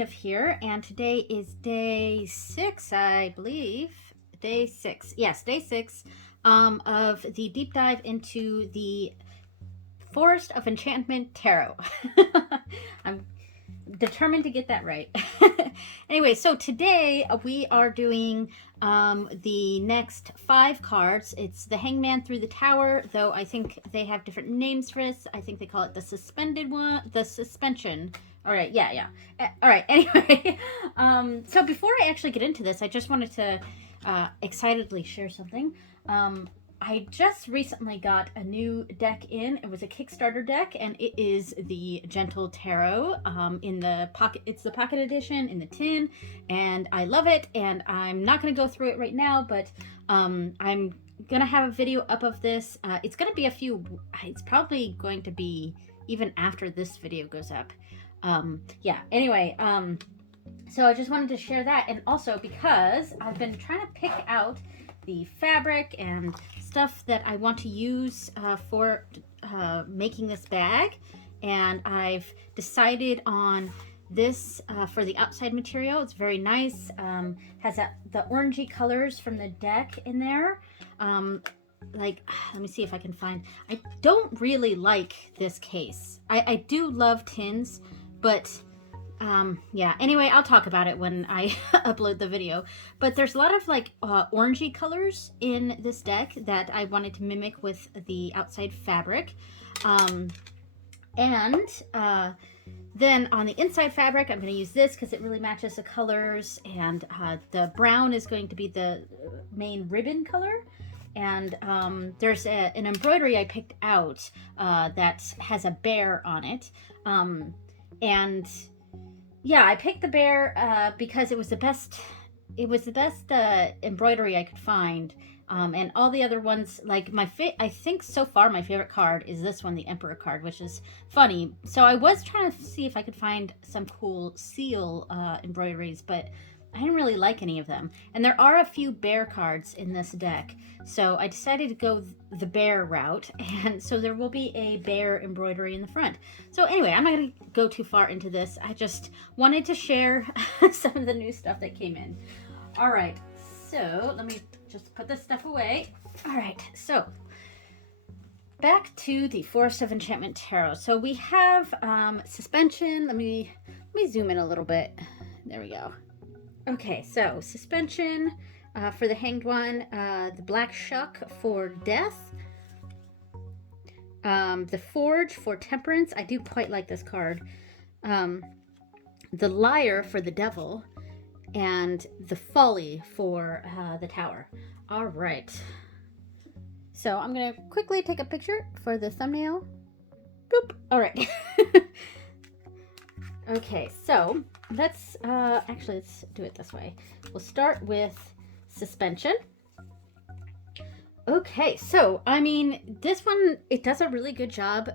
Mia here, and today is day 6, I believe. Day 6. Yes, day 6 of the deep dive into the Forest of Enchantment Tarot. I'm determined to get that right. Anyway, so today we are doing the next 5 cards. It's the Hangman through the Tower, though I think they have different names for this. I think they call it the suspended one, the suspension. All right, yeah. All right, anyway. So before I actually get into this, I just wanted to excitedly share something. I just recently got a new deck in. It was a Kickstarter deck, and it is the Gentle Tarot in the pocket. It's the pocket edition in the tin, and I love it. And I'm not going to go through it right now, but I'm going to have a video up of this. It's going to be it's probably going to be even after this video goes up. Anyway, so I just wanted to share that, and also because I've been trying to pick out the fabric and stuff that I want to use for making this bag, and I've decided on this for the outside material. It's very nice, has the orangey colors from the deck in there. Let me see if I can find. I don't really like this case. I do love tins, but yeah, anyway, I'll talk about it when I upload the video. But there's a lot of orangey colors in this deck that I wanted to mimic with the outside fabric. Then on the inside fabric, I'm going to use this because it really matches the colors. And the brown is going to be the main ribbon color. And there's an embroidery I picked out that has a bear on it. Yeah, I picked the bear because it was the best. It was the best embroidery I could find, and all the other ones, like I think so far my favorite card is this one, the Emperor card, which is funny. So I was trying to see if I could find some cool seal embroideries, but I didn't really like any of them. And there are a few bear cards in this deck, so I decided to go the bear route, and so there will be a bear embroidery in the front. So anyway, I'm not going to go too far into this. I just wanted to share some of the new stuff that came in. All right, so let me just put this stuff away. All right, so back to the Forest of Enchantment Tarot. So we have suspension. Let me zoom in a little bit. There we go. Okay, so suspension for the hanged one, the black shuck for death, the forge for temperance. I do quite like this card. The liar for the devil, and the folly for the tower. All right. So I'm going to quickly take a picture for the thumbnail. Boop. All right. Okay, so let's do it this way. We'll start with suspension. Okay, so I mean, this one, it does a really good job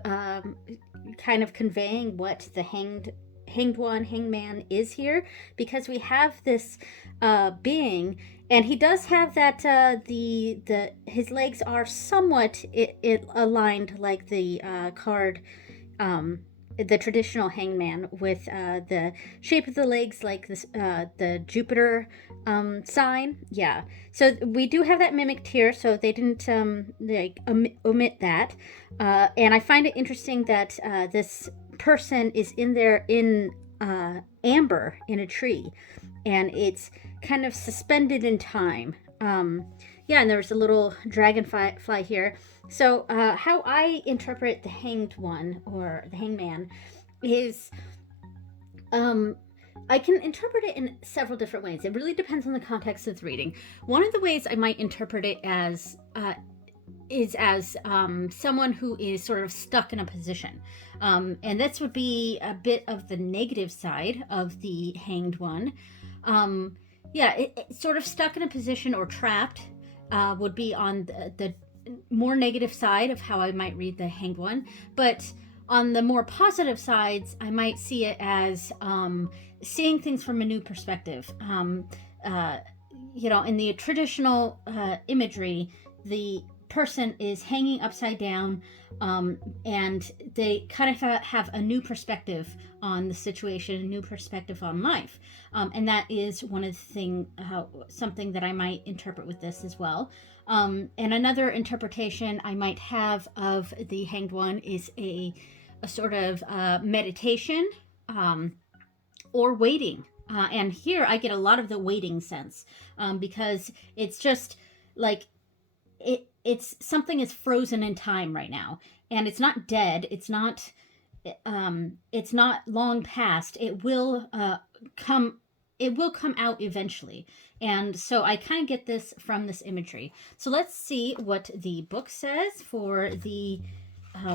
kind of conveying what the hanged hangman is here, because we have this being, and he does have that his legs are somewhat aligned like the card, the traditional hangman, with the shape of the legs like this, the Jupiter sign. Yeah, so we do have that mimicked here, so they didn't omit that. And I find it interesting that this person is in there in amber in a tree, and it's kind of suspended in time. Yeah, and there's a little dragonfly here. So how I interpret the hanged one, or the hangman, is I can interpret it in several different ways. It really depends on the context of the reading. One of the ways I might interpret it as is as someone who is sort of stuck in a position. And this would be a bit of the negative side of the hanged one. Yeah, it's sort of stuck in a position or trapped would be on the more negative side of how I might read the hanged one. But on the more positive sides, I might see it as seeing things from a new perspective. In the traditional imagery, the person is hanging upside down, and they kind of have a new perspective on the situation, a new perspective on life. And that is one of the things, something that I might interpret with this as well. And another interpretation I might have of the Hanged One is a sort of meditation, or waiting. And here I get a lot of the waiting sense, because it's just like it's something is frozen in time right now, and it's not dead. It's not long past. It will come. It will come out eventually. And so I kind of get this from this imagery. So let's see what the book says for the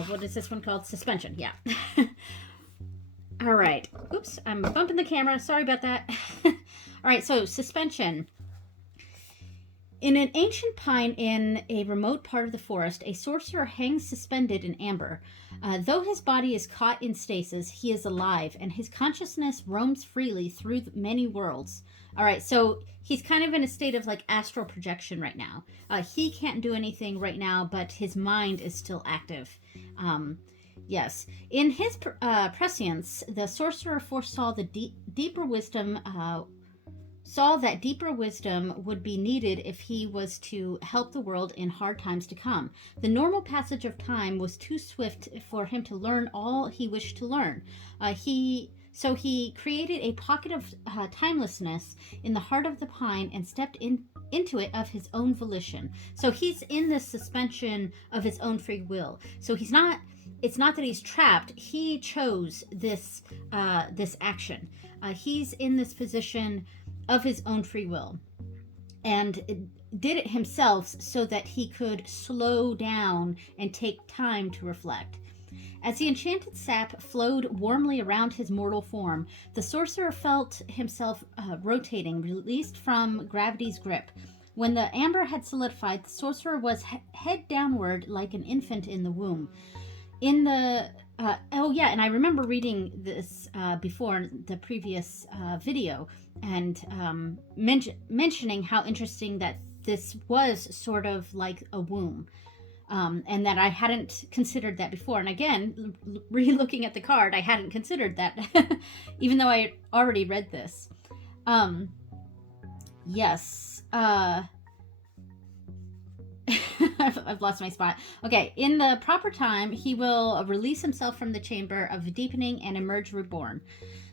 what is this one called? Suspension. Yeah. All right. Oops, I'm bumping the camera. Sorry about that. All right, so suspension. In an ancient pine in a remote part of the forest, a sorcerer hangs suspended in amber. Though his body is caught in stasis, he is alive, and his consciousness roams freely through many worlds. All right, so he's kind of in a state of like astral projection right now. He can't do anything right now, but his mind is still active. Yes. In his prescience, the sorcerer foresaw the deeper wisdom, saw that deeper wisdom would be needed if he was to help the world in hard times to come. The normal passage of time was too swift for him to learn all he wished to learn. So he created a pocket of timelessness in the heart of the pine and stepped into it of his own volition. So he's in this suspension of his own free will. So he's not. It's not that he's trapped. He chose this this action. He's in this position of his own free will, and did it himself so that he could slow down and take time to reflect. As the enchanted sap flowed warmly around his mortal form, the sorcerer felt himself rotating, released from gravity's grip. When the amber had solidified, the sorcerer was head downward like an infant in the womb. In the oh yeah, and I remember reading this before in the previous video, and mentioning how interesting that this was sort of like a womb, and that I hadn't considered that before. And again, re-looking at the card, I hadn't considered that, even though I already read this. Yes. I've lost my spot. Okay, in the proper time, he will release himself from the chamber of deepening and emerge reborn.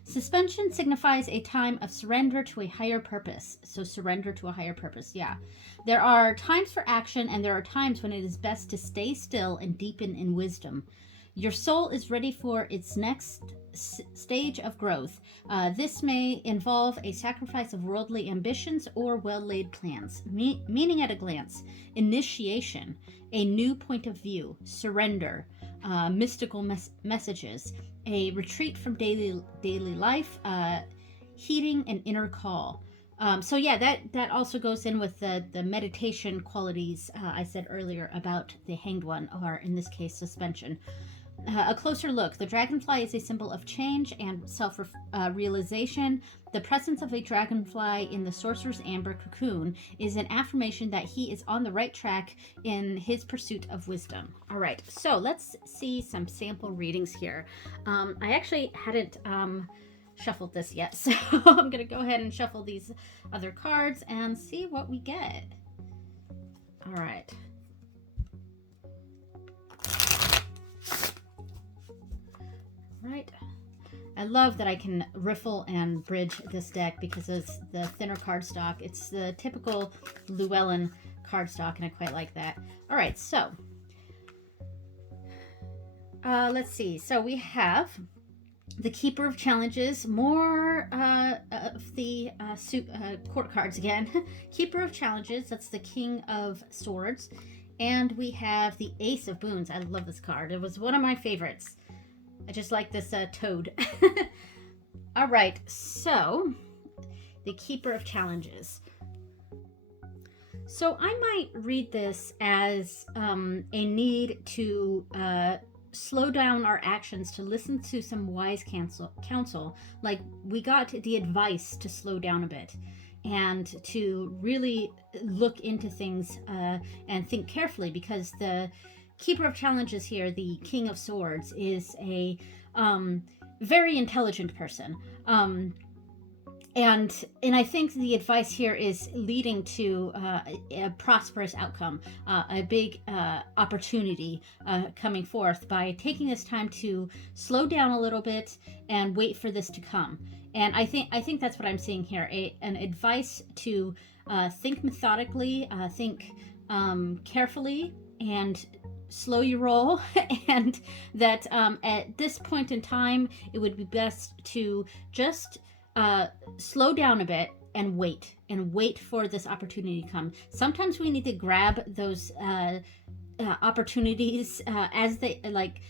Suspension signifies a time of surrender to a higher purpose. So surrender to a higher purpose, yeah. There are times for action, and there are times when it is best to stay still and deepen in wisdom. Your soul is ready for its next stage of growth. This may involve a sacrifice of worldly ambitions or well-laid plans. Meaning at a glance: initiation, a new point of view, surrender, mystical messages, a retreat from daily life, heeding an inner call. So yeah, that also goes in with the meditation qualities I said earlier about the Hanged One, or in this case, suspension. A closer look. The dragonfly is a symbol of change and self-realization. The presence of a dragonfly in the sorcerer's amber cocoon is an affirmation that he is on the right track in his pursuit of wisdom. All right, so let's see some sample readings here. I actually hadn't shuffled this yet, so I'm going to go ahead and shuffle these other cards and see what we get. All right. Right. I love that I can riffle and bridge this deck because of the thinner cardstock. It's the typical Llewellyn cardstock, and I quite like that. All right, so let's see. So we have the Keeper of Challenges, more of the court cards again. Keeper of Challenges, that's the King of Swords. And we have the Ace of Boons. I love this card. It was one of my favorites. I just like this toad. All right, so the Keeper of Challenges. So I might read this as a need to slow down our actions, to listen to some wise counsel. Like, we got the advice to slow down a bit. and to really look into things and think carefully, because the Keeper of Challenges here, the King of Swords, is a very intelligent person. And I think the advice here is leading to a prosperous outcome, a big opportunity coming forth by taking this time to slow down a little bit and wait for this to come. And I think that's what I'm seeing here, an advice to think methodically, think carefully, and slow your roll. And that at this point in time, it would be best to just slow down a bit and wait for this opportunity to come. Sometimes we need to grab those opportunities as they, like,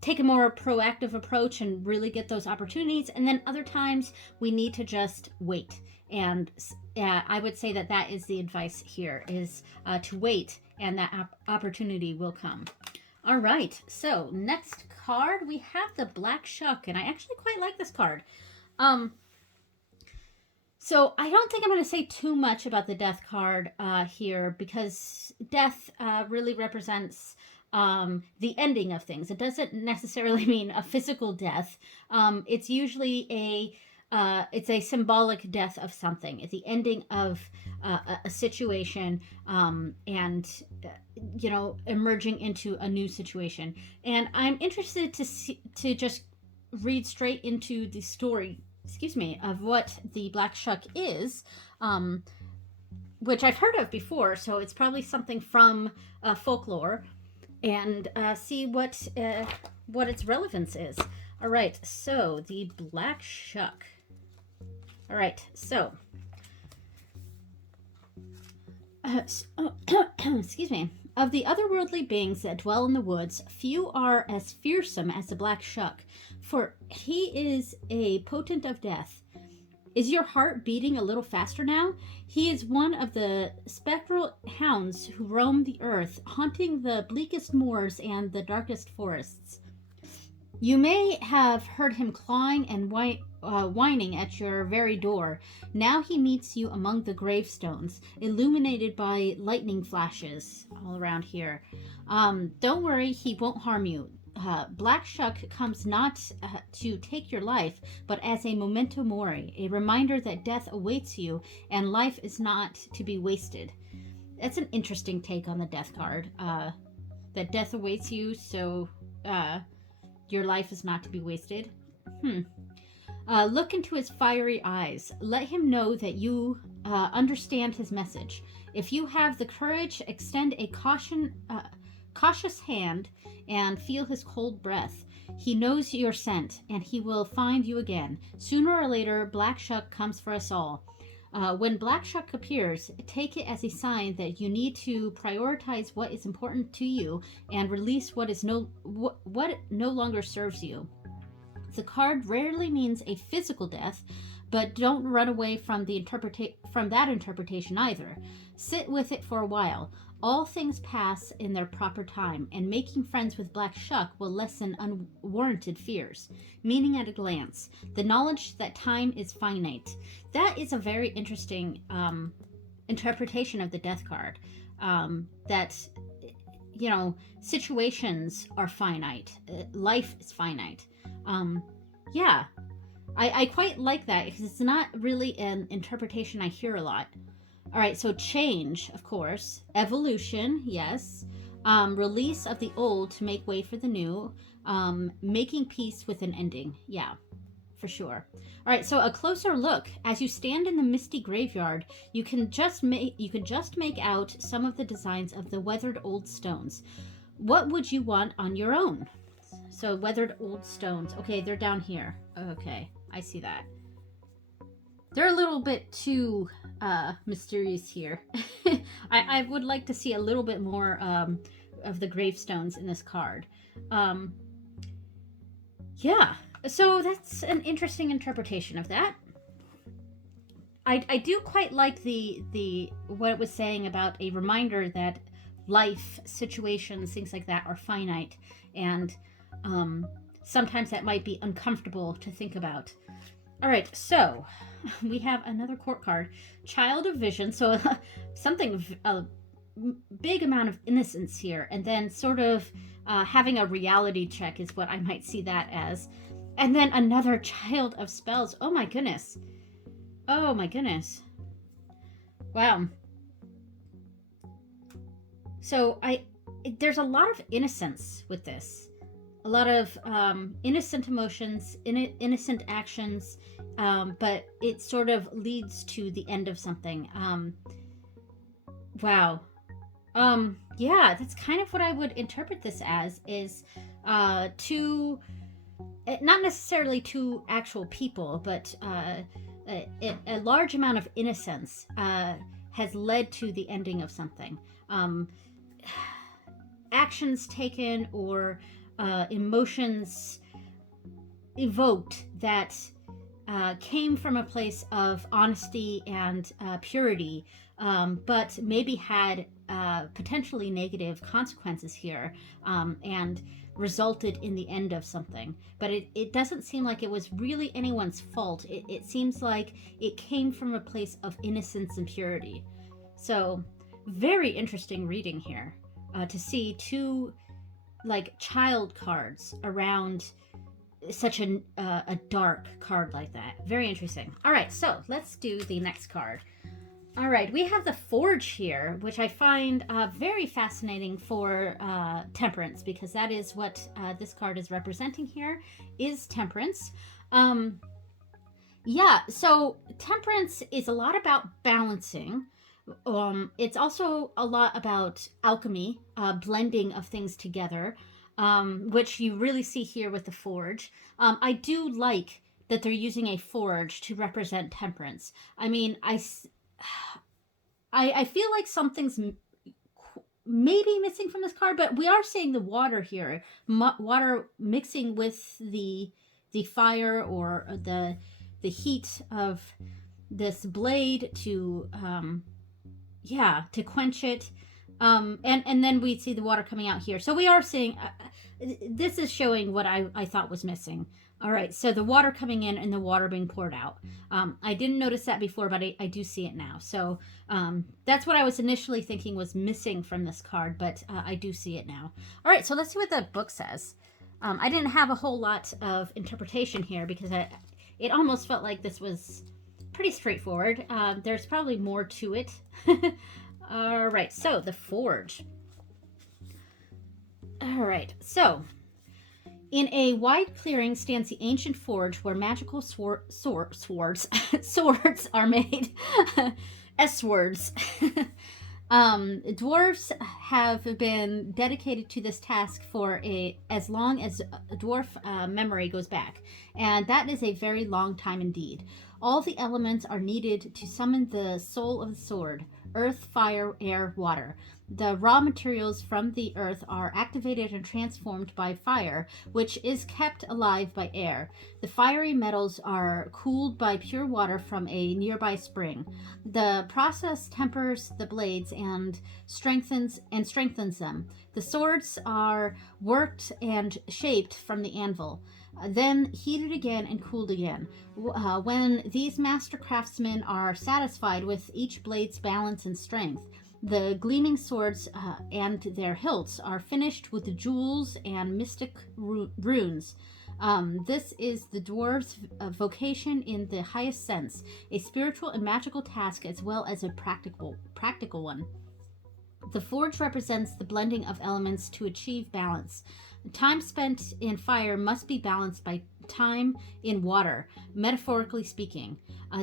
take a more proactive approach and really get those opportunities. And then other times we need to just wait. And I would say that is the advice here, is to wait, and that opportunity will come. All right, so next card, we have the Black Shuck, and I actually quite like this card. So I don't think I'm going to say too much about the Death card here, because Death really represents the ending of things. It doesn't necessarily mean a physical death. It's usually it's a symbolic death of something. It's the ending of a situation, and emerging into a new situation. And I'm interested to just read straight into the story, of what the Black Shuck is, which I've heard of before, so it's probably something from folklore, and see what its relevance is. All right, so the Black Shuck. All right, so excuse me. Of the otherworldly beings that dwell in the woods, few are as fearsome as the Black Shuck, for he is a potent of death. Is your heart beating a little faster now? He is one of the spectral hounds who roam the earth, haunting the bleakest moors and the darkest forests. You may have heard him clawing and whining at your very door. Now he meets you among the gravestones, illuminated by lightning flashes all around here. Don't worry, he won't harm you. Black Shuck comes not to take your life, but as a memento mori, a reminder that death awaits you and life is not to be wasted. That's an interesting take on the Death card. That death awaits you, so your life is not to be wasted. Look into his fiery eyes. Let him know that you understand his message. If you have the courage, extend a cautious hand and feel his cold breath. He knows your scent, and he will find you again. Sooner or later, Black Shuck comes for us all. When Black Shuck appears, take it as a sign that you need to prioritize what is important to you and release what no longer serves you. The card rarely means a physical death, but don't run away from that interpretation either. Sit with it for a while. All things pass in their proper time, and making friends with Black Shuck will lessen unwarranted fears. Meaning at a glance, the knowledge that time is finite. That is a very interesting interpretation of the Death card. That, situations are finite. Life is finite. Yeah, I quite like that, because it's not really an interpretation I hear a lot. All right, so change, of course. Evolution, yes. Release of the old to make way for the new. Making peace with an ending. Yeah, for sure. All right, so a closer look. As you stand in the misty graveyard, you can just make out some of the designs of the weathered old stones. What would you want on your own? So weathered old stones. Okay, they're down here. Okay, I see that. They're a little bit too mysterious here. I would like to see a little bit more of the gravestones in this card. Yeah, so that's an interesting interpretation of that. I do quite like the what it was saying about a reminder that life, situations, things like that are finite, and sometimes that might be uncomfortable to think about. All right, so we have another court card, Child of Vision. So something, a big amount of innocence here, and then sort of having a reality check is what I might see that as. And then another Child of Spells. Oh my goodness. Oh my goodness. Wow. So there's a lot of innocence with this. A lot of innocent emotions, innocent actions, but it sort of leads to the end of something. Wow. Yeah, that's kind of what I would interpret this as, is two, not necessarily two actual people, but a large amount of innocence has led to the ending of something. Actions taken or emotions evoked that came from a place of honesty and purity, but maybe had potentially negative consequences here, and resulted in the end of something. But it doesn't seem like it was really anyone's fault. It seems like it came from a place of innocence and purity. So, very interesting reading here, to see two like child cards around such a dark card like that. Very interesting. All right, so let's do the next card. All right, we have the Forge here, which I find very fascinating for temperance, because that is what this card is representing here, is temperance. Yeah, so temperance is a lot about balancing. It's also a lot about alchemy, blending of things together, which you really see here with the Forge. I do like that they're using a forge to represent temperance. I mean, I feel like something's maybe missing from this card, but we are seeing the water here, water mixing with the fire or the heat of this blade to to quench it. And then we see the water coming out here. So we are seeing, this is showing what I thought was missing. All right, so the water coming in and the water being poured out. I didn't notice that before, but I do see it now. So that's what I was initially thinking was missing from this card, but I do see it now. All right, so let's see what the book says. I didn't have a whole lot of interpretation here because it almost felt like this was pretty straightforward. There's probably more to it. All right, so the Forge. All right, so in a wide clearing stands the ancient forge where magical swords are made. S-words. Dwarves have been dedicated to this task for as long as dwarf memory goes back, and that is a very long time indeed. All the elements are needed to summon the soul of the sword: earth, fire, air, water. The raw materials from the earth are activated and transformed by fire, which is kept alive by air. The fiery metals are cooled by pure water from a nearby spring. The process tempers the blades and strengthens them. The swords are worked and shaped from the anvil, then heated again and cooled again. When these master craftsmen are satisfied with each blade's balance and strength, the gleaming swords and their hilts are finished with jewels and mystic runes. This is the dwarves' vocation in the highest sense, a spiritual and magical task as well as a practical one. The forge represents the blending of elements to achieve balance. Time spent in fire must be balanced by time in water, metaphorically speaking.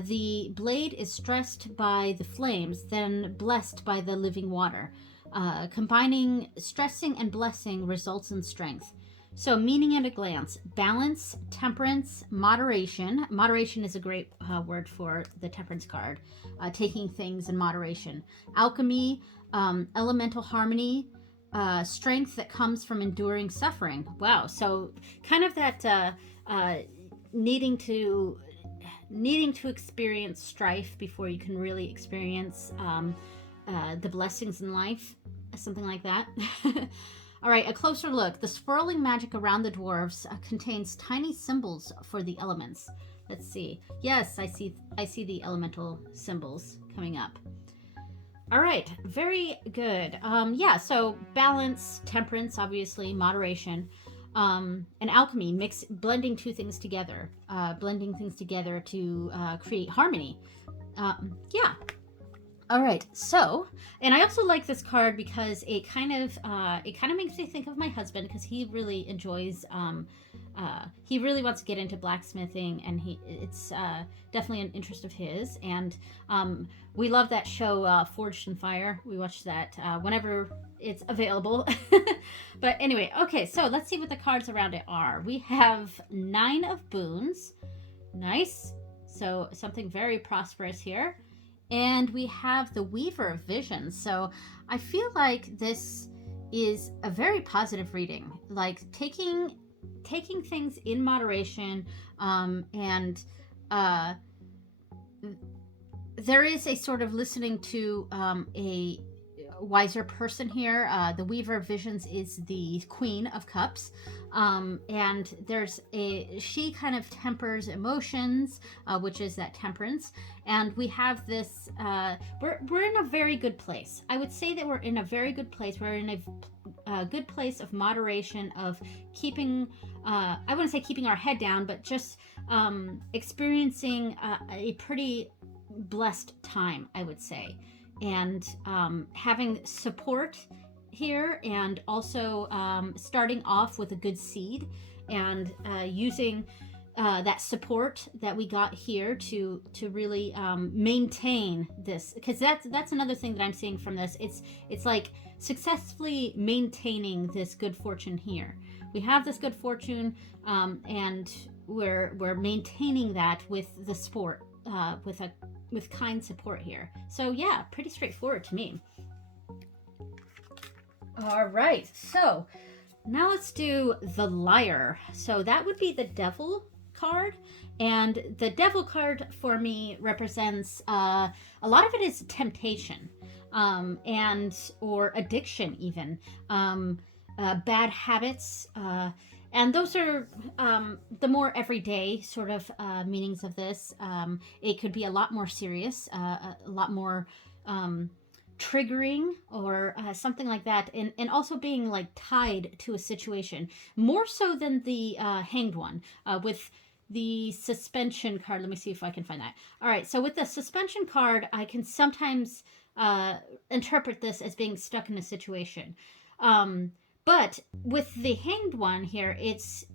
The blade is stressed by the flames, then blessed by the living water. Combining stressing and blessing results in strength. So, meaning at a glance: balance, temperance, moderation. Moderation is a great word for the temperance card, taking things in moderation. Alchemy, elemental harmony, strength that comes from enduring suffering. Wow. So kind of that needing to experience strife before you can really experience the blessings in life, something like that. All right, a closer look. The swirling magic around the dwarves contains tiny symbols for the elements. Let's see. Yes, I see the elemental symbols coming up. All right, very good. Yeah, so balance, temperance, obviously, moderation, and alchemy, blending two things together, blending things together to create harmony. Yeah. All right, so, and I also like this card because it kind of makes me think of my husband because he really enjoys he really wants to get into blacksmithing, and it's definitely an interest of his. And we love that show, Forged in Fire. We watch that whenever it's available. But anyway, okay, so let's see what the cards around it are. We have 9 of Boons. Nice. So something very prosperous here. And we have the Weaver of Visions. So I feel like this is a very positive reading, like taking things in moderation, and there is a sort of listening to a wiser person here. The Weaver of Visions is the Queen of Cups, and she kind of tempers emotions, which is that temperance. And we have this. We're in a very good place. I would say that we're in a very good place. We're in a good place of moderation, of keeping. I wouldn't say keeping our head down, but just experiencing a pretty blessed time, I would say. And having support here, and also starting off with a good seed, and using that support that we got here to really maintain this, because that's another thing that I'm seeing from this. It's like successfully maintaining this good fortune here. We have this good fortune, and we're maintaining that with the sport, with kind support here. So yeah, pretty straightforward to me. All right, so now let's do the Liar. So that would be the Devil card, and the Devil card for me represents a lot of it is temptation, and or addiction even, bad habits, and those are the more everyday sort of meanings of this. It could be a lot more serious, a lot more triggering, or something like that, and also being like tied to a situation more so than the Hanged one, with the Suspension card. Let me see if I can find that. All right, so with the Suspension card, I can sometimes interpret this as being stuck in a situation. But with the Hanged one here,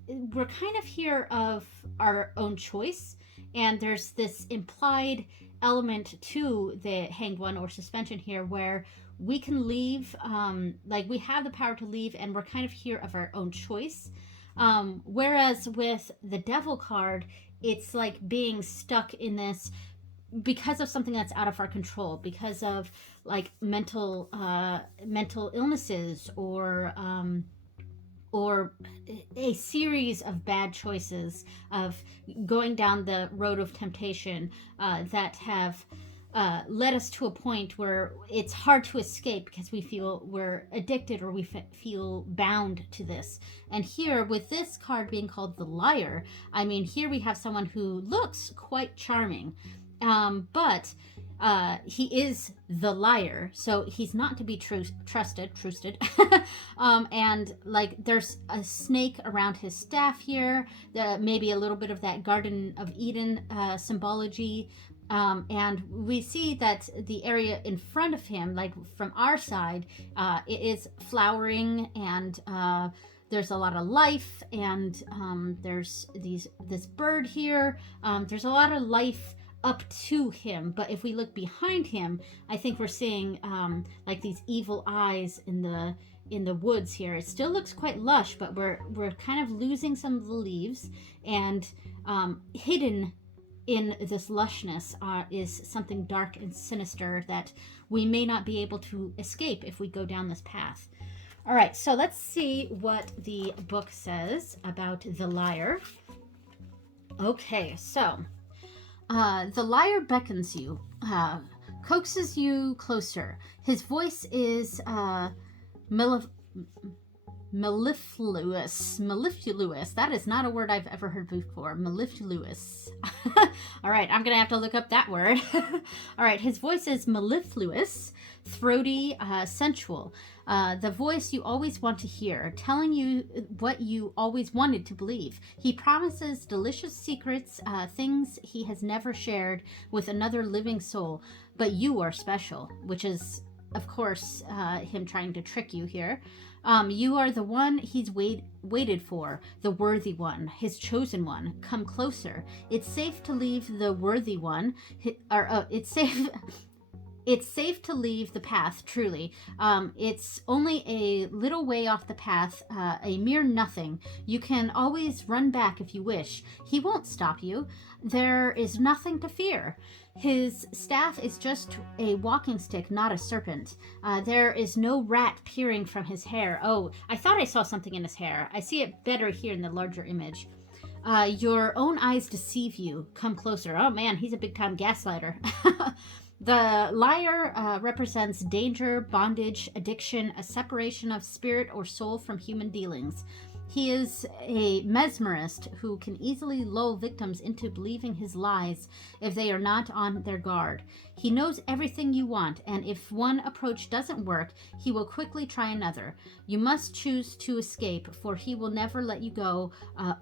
we're kind of here of our own choice, and there's this implied element to the Hanged one or Suspension here where we can leave, like we have the power to leave, and we're kind of here of our own choice. Whereas with the Devil card, it's like being stuck in this because of something that's out of our control, because of like mental illnesses, or a series of bad choices of going down the road of temptation that have led us to a point where it's hard to escape because we feel we're addicted, or we feel bound to this. And here, with this card being called the Liar, I mean, here we have someone who looks quite charming, but he is the liar, so he's not to be trusted. And like there's a snake around his staff here, maybe a little bit of that Garden of Eden symbology. And we see that the area in front of him, like from our side, it is flowering, and there's a lot of life, and there's this bird here. There's a lot of life up to him, but if we look behind him, I think we're seeing like these evil eyes in the woods here. It still looks quite lush, but we're kind of losing some of the leaves, and hidden in this lushness is something dark and sinister that we may not be able to escape if we go down this path. All right, so let's see what the book says about the Liar. Okay, so the Liar beckons you, coaxes you closer. His voice is Mellifluous. That is not a word I've ever heard before. Mellifluous. All right, I'm going to have to look up that word. All right, his voice is mellifluous, throaty, sensual. The voice you always want to hear, telling you what you always wanted to believe. He promises delicious secrets, things he has never shared with another living soul. But you are special, which is, of course, him trying to trick you here. You are the one he's waited for, the worthy one, his chosen one. Come closer. It's safe to leave the worthy one. It's safe. It's safe to leave the path, truly. It's only a little way off the path, a mere nothing. You can always run back if you wish. He won't stop you. There is nothing to fear. His staff is just a walking stick, not a serpent. There is no rat peering from his hair. Oh, I thought I saw something in his hair. I see it better here in the larger image. Your own eyes deceive you. Come closer. Oh man, he's a big-time gaslighter. The liar represents danger, bondage, addiction, a separation of spirit or soul from human dealings. He is a mesmerist who can easily lull victims into believing his lies if they are not on their guard. He knows everything you want, and if one approach doesn't work, he will quickly try another. You must choose to escape, for he will never let you go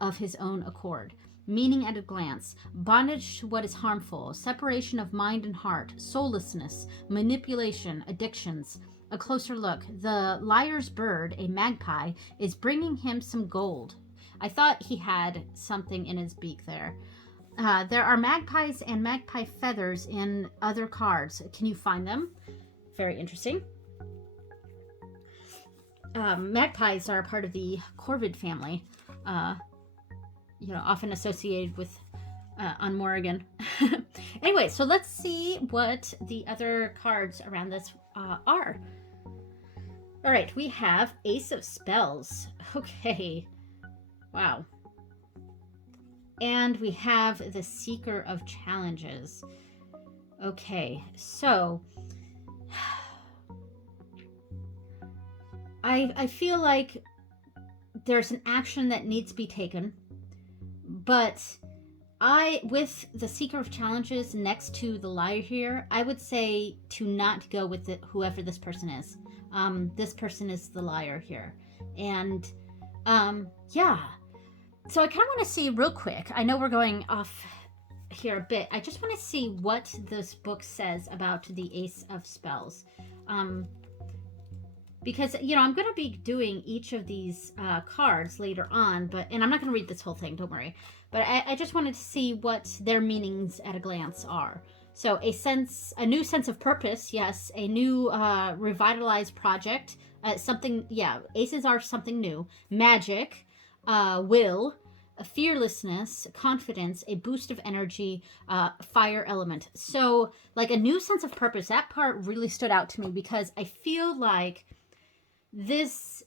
of his own accord. Meaning at a glance: bondage to what is harmful, separation of mind and heart, soullessness, manipulation, addictions. A closer look. The liar's bird, a magpie, is bringing him some gold. I thought he had something in his beak there. There are magpies and magpie feathers in other cards. Can you find them? Very interesting. Magpies are part of the corvid family. Often associated with on Morrigan. Anyway, so let's see what the other cards around this are. All right, we have Ace of Spells. Okay, wow. And we have the Seeker of Challenges. Okay, so I feel like there's an action that needs to be taken. But with the Seeker of Challenges next to the liar here, I would say to not go with whoever this person is. This person is the liar here. And, yeah. So I kind of want to see real quick. I know we're going off here a bit. I just want to see what this book says about the Ace of Spells. Because, I'm going to be doing each of these cards later on, and I'm not going to read this whole thing, don't worry. But I just wanted to see what their meanings at a glance are. So a new sense of purpose, yes. A new revitalized project. Aces are something new. Magic, will, fearlessness, confidence, a boost of energy, fire element. So, like a new sense of purpose, that part really stood out to me because I feel like it's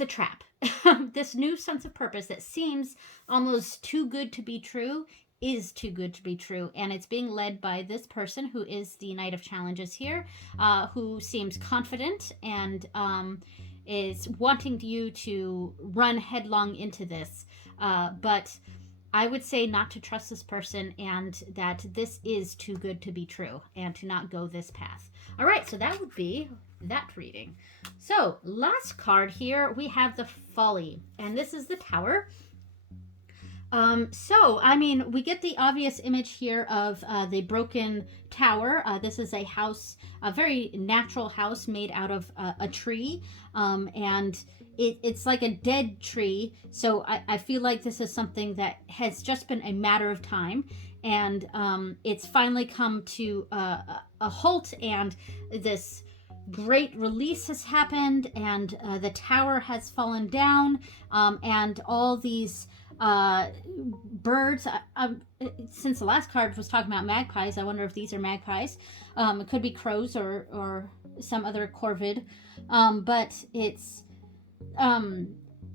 a trap. This new sense of purpose that seems almost too good to be true is too good to be true, and it's being led by this person who is the Knight of Challenges here, who seems confident and is wanting you to run headlong into this, but I would say not to trust this person and that this is too good to be true and to not go this path. All right, so that would be that reading. So last card here, we have the Folly, and this is the Tower. We get the obvious image here of the broken tower. This is a house, a very natural house made out of a tree, and it's like a dead tree. So I feel like this is something that has just been a matter of time, and it's finally come to a halt, and this great release has happened, and the tower has fallen down, and all these birds, since the last card was talking about magpies, I wonder if these are magpies. It could be crows or some other corvid, but it's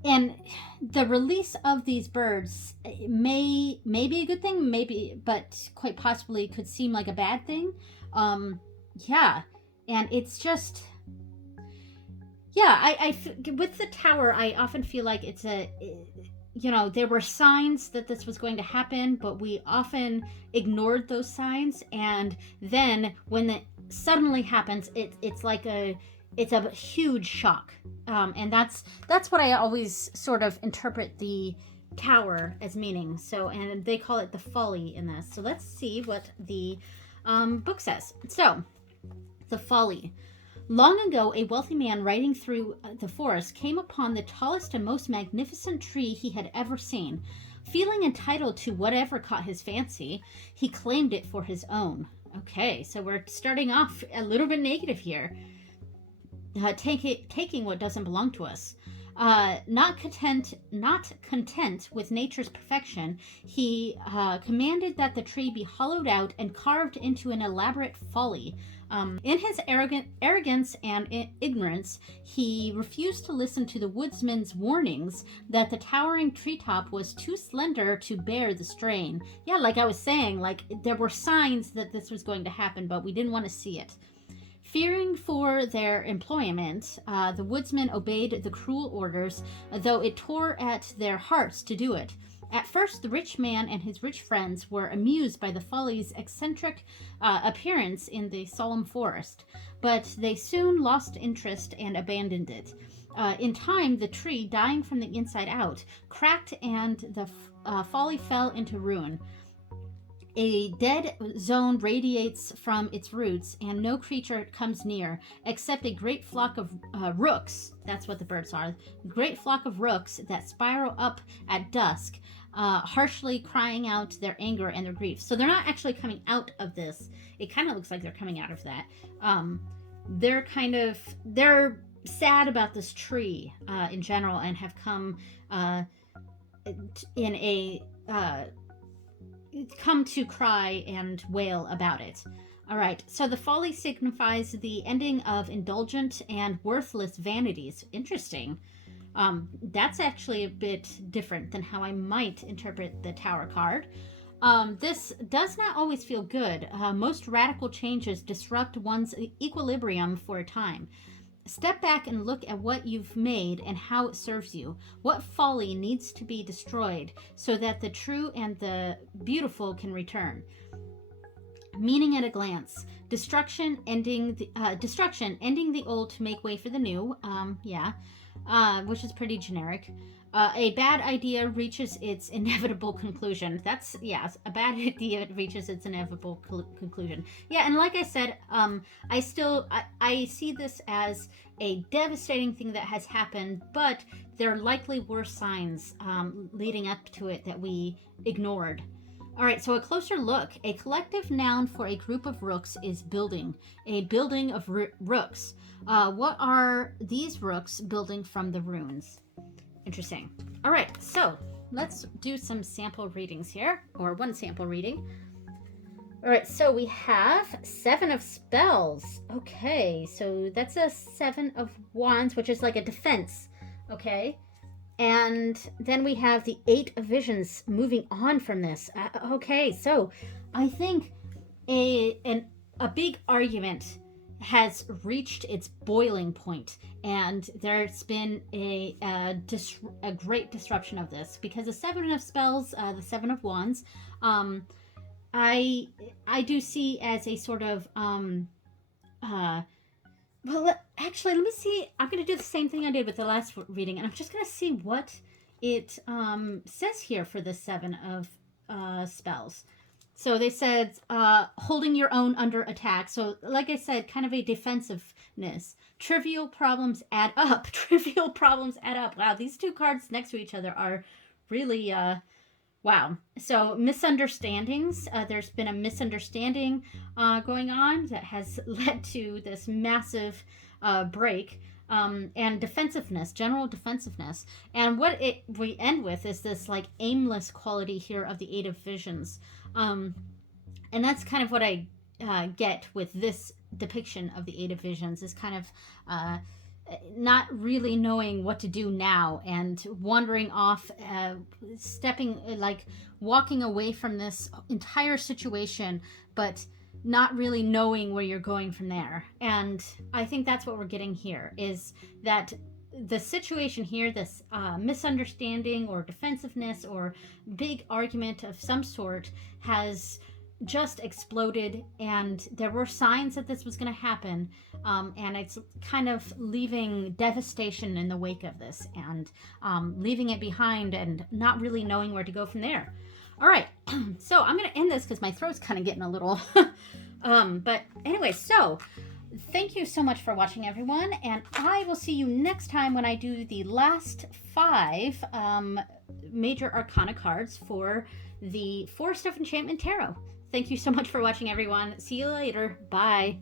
and the release of these birds may be a good thing, maybe, but quite possibly could seem like a bad thing. And it's just, Yeah, with the tower, I often feel like it's a, there were signs that this was going to happen, but we often ignored those signs, and then when it suddenly happens, it's a huge shock, and that's what I always sort of interpret the tower as meaning. So, and they call it the folly in this. So let's see what the book says. So, the folly. Long ago, a wealthy man riding through the forest came upon the tallest and most magnificent tree he had ever seen. Feeling entitled to whatever caught his fancy, he claimed it for his own. Okay, so we're starting off a little bit negative here. Taking what doesn't belong to us. Not content with nature's perfection, he commanded that the tree be hollowed out and carved into an elaborate folly. In his arrogance and ignorance, he refused to listen to the woodsman's warnings that the towering treetop was too slender to bear the strain. Yeah, like I was saying, like there were signs that this was going to happen, but we didn't want to see it. Fearing for their employment, the woodsmen obeyed the cruel orders, though it tore at their hearts to do it. At first, the rich man and his rich friends were amused by the folly's eccentric appearance in the solemn forest, but they soon lost interest and abandoned it. In time, the tree, dying from the inside out, cracked and the folly fell into ruin. A dead zone radiates from its roots, and no creature comes near, except a great flock of rooks. That's what the birds are. Great flock of rooks that spiral up at dusk, harshly crying out their anger and their grief. So they're not actually coming out of this. It kind of looks like they're coming out of that. They're sad about this tree in general, and have come in a come to cry and wail about it. All right, so the folly signifies the ending of indulgent and worthless vanities. Interesting. That's actually a bit different than how I might interpret the Tower card. This does not always feel good. Most radical changes disrupt one's equilibrium for a time. Step back and look at what you've made and how it serves you. What folly needs to be destroyed so that the true and the beautiful can return? Meaning at a glance. Destruction ending the old to make way for the new. Which is pretty generic. A bad idea reaches its inevitable conclusion. That's, yes, a bad idea reaches its inevitable conclusion. Yeah, and like I said, I see this as a devastating thing that has happened, but there likely were signs leading up to it that we ignored. All right, so a closer look. A collective noun for a group of rooks is building. A building of rooks. What are these rooks building from the runes? Interesting. All right, so let's do some sample readings here, or one sample reading. All right, so we have 7 of Spells. Okay, so that's a 7 of Wands, which is like a defense. Okay, and then we have the 8 of Visions moving on from this. Okay, so I think a big argument has reached its boiling point, and there's been a great disruption of this, because the 7 of Spells, the 7 of Wands, I do see as a sort of actually, let me see. I'm going to do the same thing I did with the last reading, and I'm just going to see what it says here for the 7 of Spells. So they said holding your own under attack. So like I said, kind of a defensiveness. Trivial problems add up. Trivial problems add up. Wow, these 2 cards next to each other are really, wow. So misunderstandings. There's been a misunderstanding going on that has led to this massive break. And defensiveness, general defensiveness. And what we end with is this like aimless quality here of the 8 of Visions. And that's kind of what I get with this depiction of the 8 of Visions, is kind of not really knowing what to do now, and wandering off, walking away from this entire situation, but not really knowing where you're going from there. And I think that's what we're getting here, is that the situation here, this misunderstanding or defensiveness or big argument of some sort, has just exploded, and there were signs that this was going to happen, and it's kind of leaving devastation in the wake of this, and leaving it behind and not really knowing where to go from there. All right, so I'm going to end this because my throat's kind of getting a little but anyway, so thank you so much for watching, everyone, and I will see you next time when I do the last 5 Major Arcana cards for the Forest of Enchantment Tarot. Thank you so much for watching, everyone. See you later. Bye.